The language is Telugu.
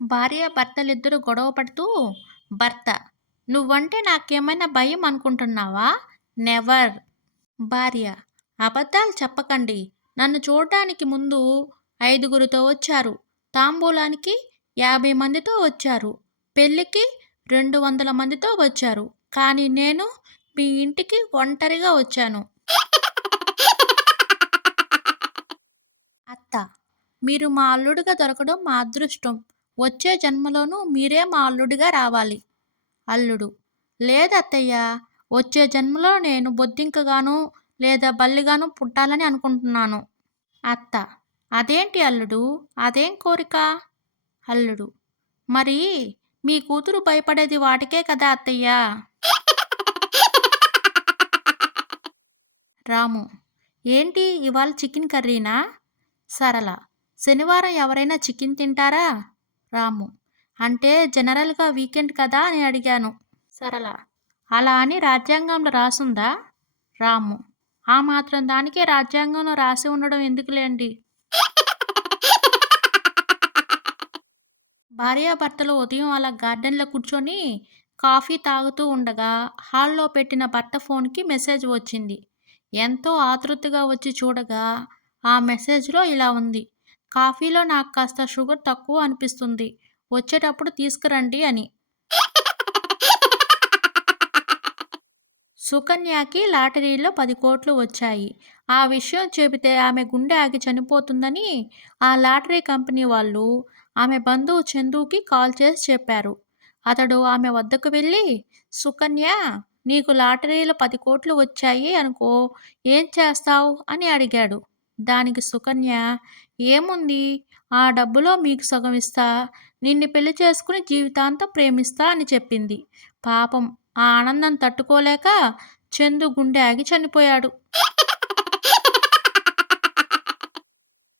భార్యాభర్తలిద్దరూ గొడవ పడుతూ భర్త: "నువ్వంటే నాకేమైనా భయం అనుకుంటున్నావా? నెవర్." భార్య: "అబద్ధాలు చెప్పకండి. నన్ను చూడ్డానికి ముందు ఐదుగురితో వచ్చారు. తాంబూలానికి 50 మందితో వచ్చారు. పెళ్ళికి 200 మందితో వచ్చారు. కానీ నేను మీ ఇంటికి ఒంటరిగా వచ్చాను." అత్త: "మీరు మా అల్లుడుగా దొరకడం మా అదృష్టం. వచ్చే జన్మలోనూ మీరే మా అల్లుడిగా రావాలి." అల్లుడు: "లేదత్తయ్య, వచ్చే జన్మలో నేను బొద్దింకగానో లేదా బల్లిగానో పుట్టాలని అనుకుంటున్నాను." అత్త: "అదేంటి అల్లుడు, అదేం కోరిక?" అల్లుడు: "మరి మీ కూతురు భయపడేది వాటికే కదా అత్తయ్య." రాము: "ఏంటి ఇవాళ చికెన్ కర్రీనా?" సరళ: "శనివారం ఎవరైనా చికెన్ తింటారా?" రాము: "అంటే జనరల్‌గా వీకెండ్ కదా అని అడిగాను." సరళ: "అలా అని రాజ్యాంగంలో రాసుందా?" రాము: "ఆ మాత్రం దానికే రాజ్యాంగంలో రాసి ఉండడం ఎందుకులేండి." భార్యాభర్తలు ఉదయం అలా గార్డెన్‌లో కూర్చొని కాఫీ తాగుతూ ఉండగా హాల్‌లో పెట్టిన భర్త ఫోన్‌కి మెసేజ్ వచ్చింది. ఎంతో ఆతృతగా వచ్చి చూడగా ఆ మెసేజ్‌లో ఇలా ఉంది: "కాఫీలో నాకు కాస్త షుగర్ తక్కువ అనిపిస్తుంది. వచ్చేటప్పుడు తీసుకురండి" అని. సుకన్యకి లాటరీలో 10,00,00,000 వచ్చాయి. ఆ విషయం చెబితే ఆమె గుండె ఆగి చనిపోతుందని ఆ లాటరీ కంపెనీ వాళ్ళు ఆమె బంధువు చందుకి కాల్ చేసి చెప్పారు. అతడు ఆమె వద్దకు వెళ్ళి, "సుకన్య, నీకు లాటరీలో 10,00,00,000 వచ్చాయి అనుకో, ఏం చేస్తావ్?" అని అడిగాడు. దానికి సుకన్య, "ఏముంది, ఆ డబ్బులో మీకు సగం ఇస్తా. నిన్ను పెళ్లి చేసుకుని జీవితాంతం ప్రేమిస్తా" అని చెప్పింది. పాపం ఆ ఆనందం తట్టుకోలేక చందు గుండె ఆగి చనిపోయాడు.